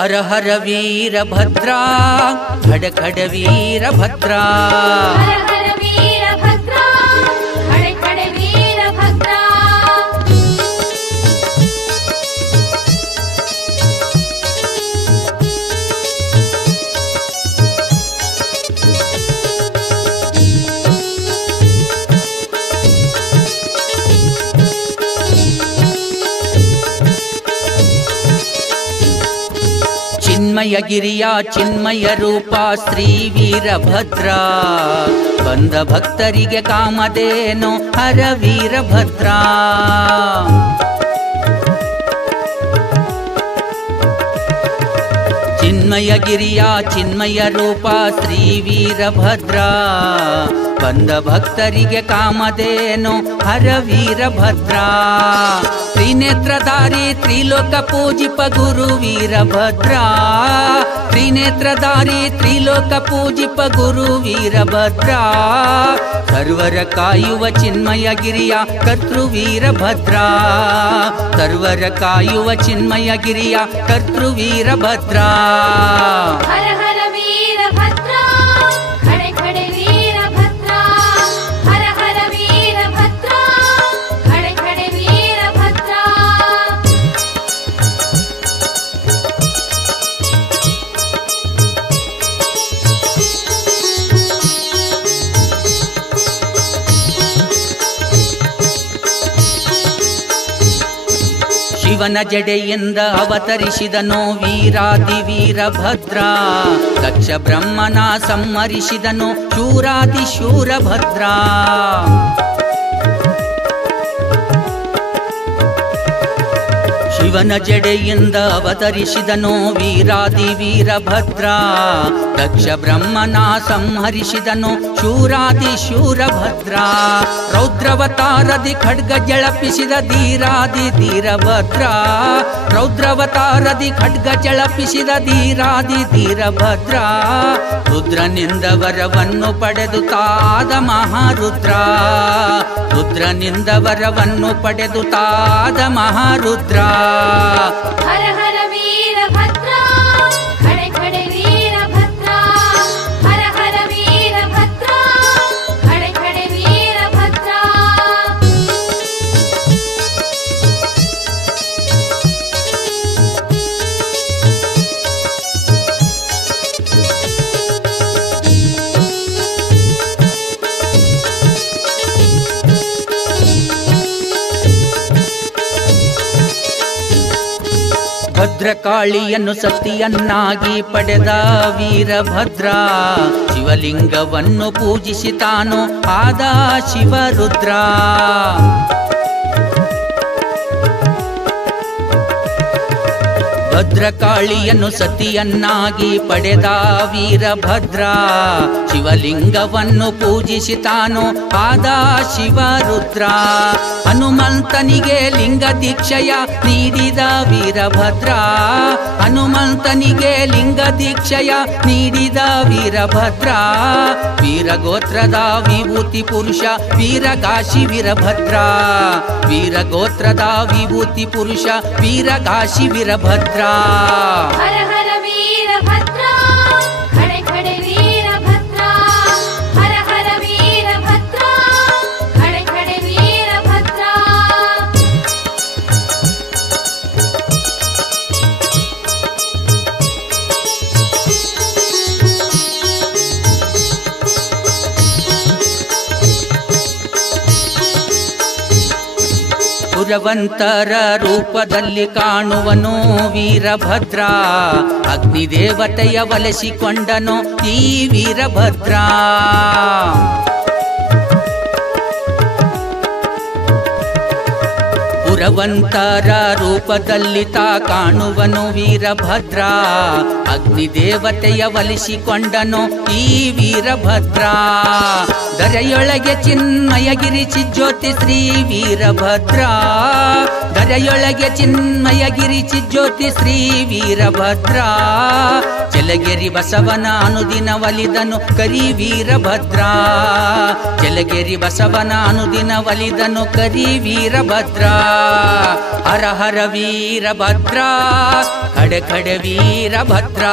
ಹರ ಹರ ವೀರಭದ್ರ ಖಡ ಖಡ ವೀರಭದ್ರ ಚಿನ್ಮಯ ಗಿರಿಯ ಚಿನ್ಮಯ ರೂಪ ಶ್ರೀ ವೀರಭದ್ರ. ಬಂದ ಭಕ್ತರಿಗೆ ಕಾಮದೇನು ಹರ ವೀರಭದ್ರ. ಚಿನ್ಮಯ ಗಿರಿಯ ಚಿನ್ಮಯ ರೂಪ ಶ್ರೀ ವೀರಭದ್ರ. ಬಂದ ಭಕ್ತರಿಗೆ ಕಾಮದೇನು ಹರ ವೀರಭದ್ರ. ತ್ರಿನೇತ್ರಧಾರಿ ತ್ರಿಲೋಕ ಪೂಜಿಪ ಗುರು ವೀರಭದ್ರ. ತ್ರಿನೇತ್ರಧಾರಿ ತ್ರಿಲೋಕ ಪೂಜಿಪ ಗುರು ವೀರಭದ್ರ. ಸರ್ವರ ಕಾಯುವ ಚಿನ್ಮಯ ಗಿರಿಯ ಕರ್ತೃ ವೀರಭದ್ರ. ಸರ್ವರ ಕಾಯುವ ಚಿನ್ಮಯ ಗಿರಿಯ ಕರ್ತೃ ವೀರಭದ್ರ. ಶಿವನ ಜಡೆಯಿಂದ ಅವತರಿಸಿದನು ವೀರಾದಿ ವೀರಭದ್ರ ದಕ್ಷ ಬ್ರಹ್ಮನ ಸಂಹರಿಸಿದನು ಶೂರಾದಿ ಶೂರಭದ್ರ. ಶಿವನ ಜಡೆಯಿಂದ ಅವತರಿಸಿದನು ವೀರಾದಿ ವೀರಭದ್ರ ದಕ್ಷ ಬ್ರಹ್ಮನ ಸಂಹರಿಸಿದನು ಶೂರಾದಿ ಶೂರಭದ್ರ ರೌದ್ರವತಾರದಿ ಖಡ್ಗ ಜಳಪಿಸಿದ ಧೀರಾದಿ ಧೀರಭದ್ರ. ರೌದ್ರವತಾರದಿ ಖಡ್ಗ ಜಳಪಿಸಿದ ಧೀರಾದಿ ಧೀರಭದ್ರ. ರುದ್ರನಿಂದ ವರವನ್ನು ಪಡೆದು ತಾದ ಮಹಾರುದ್ರ. ರುದ್ರನಿಂದ ವರವನ್ನು ಪಡೆದು ತಾದ ಮಹಾರುದ್ರ. ಭದ್ರಕಾಳಿಯನ್ನು ಸತಿಯನ್ನಾಗಿ ಪಡೆದ ವೀರಭದ್ರ. ಶಿವಲಿಂಗವನ್ನು ಪೂಜಿಸಿ ತಾನು ಆದ ಶಿವರುದ್ರ. ಭದ್ರಕಾಳಿಯನ್ನು ಸತಿಯನ್ನಾಗಿ ಪಡೆದ ವೀರಭದ್ರ ಶಿವಲಿಂಗವನ್ನು ಪೂಜಿಸಿ ತಾನು ಆದ ಶಿವರುದ್ರ. ಹನುಮಂತನಿಗೆ ಲಿಂಗ ದೀಕ್ಷೆಯ ನೀಡಿದ ವೀರಭದ್ರ. ಹನುಮಂತನಿಗೆ ಲಿಂಗ ದೀಕ್ಷೆಯ ನೀಡಿದ ವೀರಭದ್ರ. ವೀರಗೋತ್ರದ ವಿಭೂತಿ ಪುರುಷ ವೀರಗಾಶಿ ವೀರಭದ್ರ. ವೀರಗೋತ್ರದ ವಿಭೂತಿ ಪುರುಷ ವೀರಗಾಶಿ ವೀರಭದ್ರ. ಹರ ಹರ ವೀರಭದ್ರ ಖಡೆ ಪುರವಂತರ ರೂಪದಲ್ಲಿ ಕಾಣುವನು ವೀರಭದ್ರ. ಅಗ್ನಿದೇವತೆಯ ಒಲಿಸಿಕೊಂಡನು ಈ ವೀರಭದ್ರ. ಪುರವಂತರ ರೂಪದಲ್ಲಿ ತಾ ಕಾಣುವನು ವೀರಭದ್ರ. ಅಗ್ನಿದೇವತೆಯ ಒಲಿಸಿಕೊಂಡನು ಈ ವೀರಭದ್ರ. ದರೆಯೊಳಗೆ ಚಿನ್ಮಯಗಿರಿ ಚಿಜ್ಯೋತಿ ಶ್ರೀ ವೀರಭದ್ರ. ದರೆಯೊಳಗೆ ಚಿನ್ಮಯಗಿರಿ ಚಿಜ್ಯೋತಿ ಶ್ರೀ ವೀರಭದ್ರ. ಚಲಗೆರಿ ಬಸವನ ಅನುದಿನ ಒಲಿದನು ಕರಿ ವೀರಭದ್ರ. ಚಲಗೆರಿ ಬಸವನ ಅನುದಿನ ಒಲಿದನು ಕರಿ ವೀರಭದ್ರ. ಹರ ಹರ ವೀರಭದ್ರ ಕಡೆ ಕಡೆ ವೀರಭದ್ರ.